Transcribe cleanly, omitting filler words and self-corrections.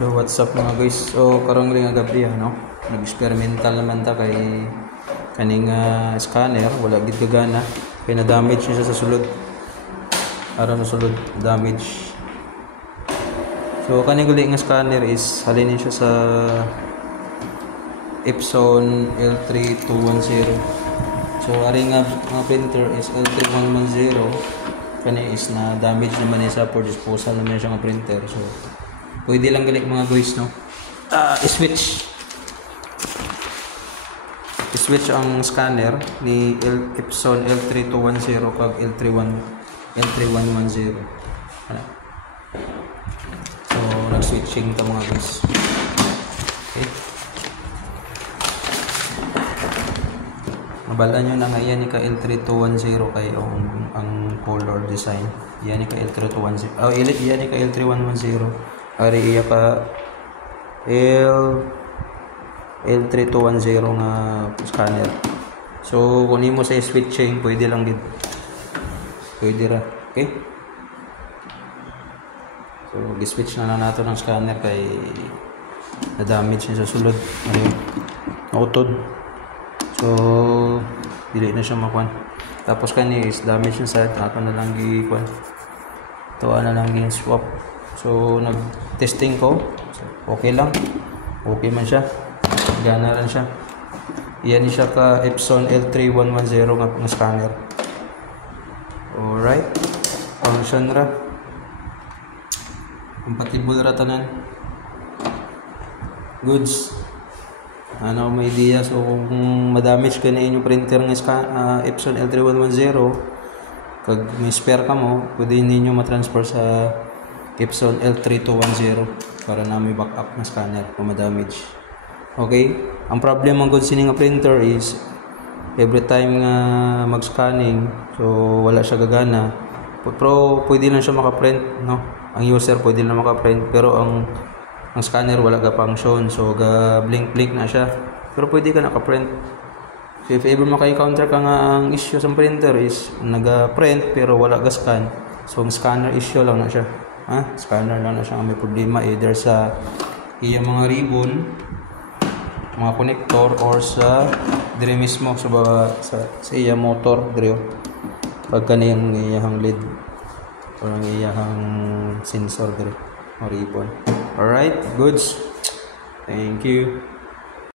So what's up mga guys? So karong ring gabi no. Nag-experimental naman ta kay kaning scanner, wala gid gagana. Kay na damage siya sa sulod. Ara na sulod damage. So kaning uli nga scanner is halin siya sa Epson L3210. So ari nga printer is L3110. Kani is na damage naman sa for disposal naman siya nga printer. So pwede lang galing mga guys no. I-switch ang scanner ni Epson L3210 kag L3110. So nag-switching ta mga guys. Okay. Mabalaan nyo na nga yan ka L3210 kay ang color design. Yan ka L3210. Oh, yan ka L3110. Ari iya ka L3210 nga scanner. So kung mo sa switching pwede lang gid. Pwede ra. Okay? So gi-switch na lang nato ng scanner kay na damage niya sa sulod. Ano? Nautod. So dili na siya makuan. Tapos kani is damage niya sa ato na lang gi-kuan. Tuwa na lang gi-swap. So nag-testing ko. So, okay lang. Okay man siya. Gana rin siya. Iyan siya ka Epson L3110 nga scanner. Alright. Function ra. Compatible ra tanan. Goods. Ano may idea. So kung ma-damage ka na inyong printer ng Epson L3110 kag may spare ka mo, pwede ninyo matransfer sa Epson L3210 para na may backup na scanner kung ma-damage. Okay? Ang problem ng goods nga printer is every time nga mag-scanning, so wala siya gagana. Pero pwede lang siya maka-print, no? Ang user pwede lang maka-print, pero ang scanner wala ga function, so ga blink-blink na siya. Pero pwede ka naka-print. So if ever maka-encounter ka nga ang issue sa printer is naga-print pero wala ga scan, so ang scanner issue lang na siya. Scanner lang na siya ang may problema, either sa iyang mga ribbon, mga connector, or sa dire mismo sa iyang motor dire pag kaniyang iyang lead or ang iyang sensor dire o ribbon. Alright, goods. Thank you.